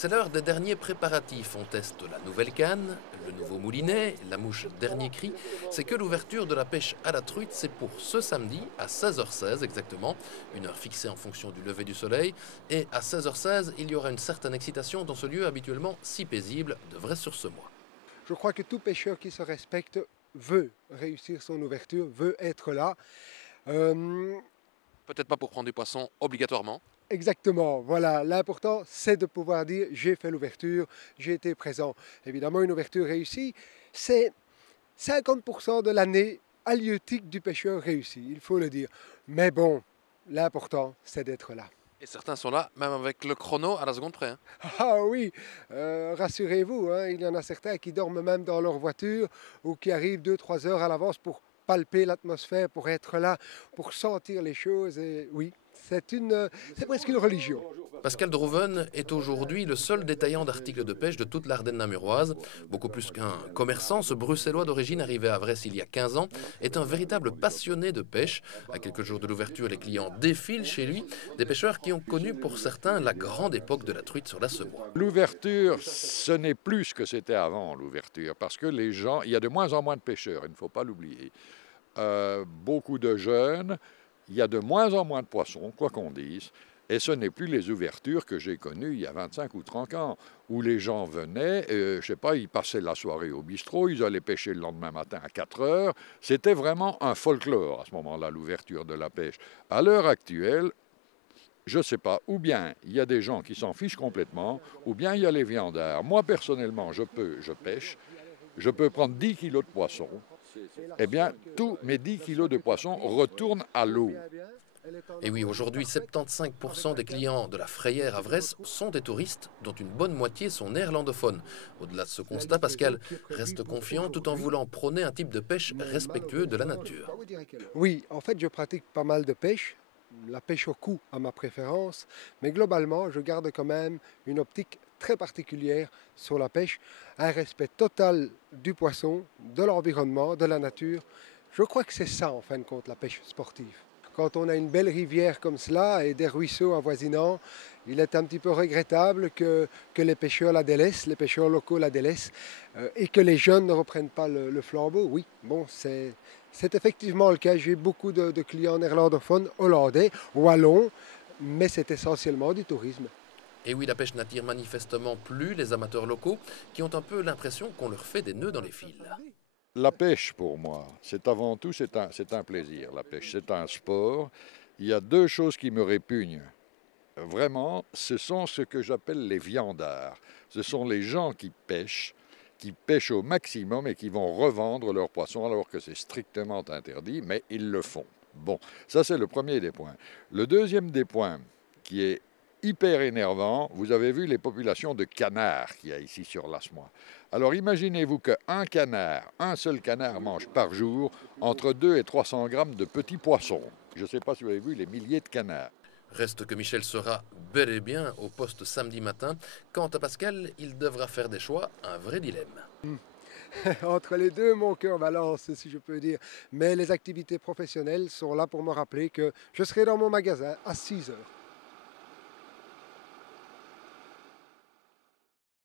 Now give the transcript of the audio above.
C'est l'heure des derniers préparatifs. On teste la nouvelle canne, le nouveau moulinet, la mouche dernier cri. C'est que l'ouverture de la pêche à la truite, c'est pour ce samedi à 16h16 exactement, une heure fixée en fonction du lever du soleil. Et à 16h16, il y aura une certaine excitation dans ce lieu habituellement si paisible de Vresse-sur-Semois. Je crois que tout pêcheur qui se respecte veut réussir son ouverture, veut être là. Euh, Peut-être pas pour prendre du poisson obligatoirement. Exactement, voilà. L'important, c'est de pouvoir dire j'ai fait l'ouverture, j'ai été présent. Évidemment, une ouverture réussie, c'est 50% de l'année halieutique du pêcheur réussi, il faut le dire. Mais bon, l'important, c'est d'être là. Et certains sont là, même avec le chrono à la seconde près. Ah oui, rassurez-vous, hein, il y en a certains qui dorment même dans leur voiture ou qui arrivent 2, 3 heures à l'avance pour palper l'atmosphère, pour être là, pour sentir les choses. Et oui, c'est presque une religion. Pascal Drouven est aujourd'hui le seul détaillant d'articles de pêche de toute l'Ardenne namuroise. Beaucoup plus qu'un commerçant, ce bruxellois d'origine arrivé à Vresse il y a 15 ans est un véritable passionné de pêche. À quelques jours de l'ouverture, les clients défilent chez lui, des pêcheurs qui ont connu pour certains la grande époque de la truite sur la Semois. L'ouverture, ce n'est plus ce que c'était avant l'ouverture, parce que les gens, il y a de moins en moins de pêcheurs, il ne faut pas l'oublier. Beaucoup de jeunes, il y a de moins en moins de poissons, quoi qu'on dise, et ce n'est plus les ouvertures que j'ai connues il y a 25 ou 30 ans, où les gens venaient, je ne sais pas, ils passaient la soirée au bistrot, ils allaient pêcher le lendemain matin à 4 heures. C'était vraiment un folklore à ce moment-là, l'ouverture de la pêche. À l'heure actuelle, je ne sais pas, ou bien il y a des gens qui s'en fichent complètement, ou bien il y a les viandards. Moi, personnellement, je pêche, je peux prendre 10 kilos de poisson. Eh bien, tous mes 10 kilos de poisson retournent à l'eau. Et oui, aujourd'hui, 75% des clients de la Frayère à Vresse sont des touristes, dont une bonne moitié sont néerlandophones. Au-delà de ce constat, Pascal reste confiant tout en voulant prôner un type de pêche respectueux de la nature. Oui, en fait, je pratique pas mal de pêche. La pêche au cou a ma préférence, mais globalement, je garde quand même une optique très particulière sur la pêche, un respect total du poisson, de l'environnement, de la nature. Je crois que c'est ça, en fin de compte, la pêche sportive. Quand on a une belle rivière comme cela et des ruisseaux avoisinants, il est un petit peu regrettable que les pêcheurs la délaissent, les pêcheurs locaux la délaissent, et que les jeunes ne reprennent pas le flambeau. Oui, bon, c'est effectivement le cas. J'ai beaucoup de clients néerlandophones, hollandais, wallons, mais c'est essentiellement du tourisme. Et oui, la pêche n'attire manifestement plus les amateurs locaux qui ont un peu l'impression qu'on leur fait des nœuds dans les fils. La pêche, pour moi, c'est avant tout, c'est un plaisir. La pêche, c'est un sport. Il y a deux choses qui me répugnent. Vraiment, ce sont ce que j'appelle les viandards. Ce sont les gens qui pêchent au maximum et qui vont revendre leurs poissons alors que c'est strictement interdit, mais ils le font. Bon, ça c'est le premier des points. Le deuxième des points, qui est hyper énervant, vous avez vu les populations de canards qu'il y a ici sur l'Asmois. Alors imaginez-vous qu'un canard, un seul canard mange par jour entre 2 et 300 grammes de petits poissons. Je ne sais pas si vous avez vu les milliers de canards. Reste que Michel sera bel et bien au poste samedi matin. Quant à Pascal, il devra faire des choix, un vrai dilemme. Entre les deux, mon cœur balance, si je peux dire. Mais les activités professionnelles sont là pour me rappeler que je serai dans mon magasin à 6 heures.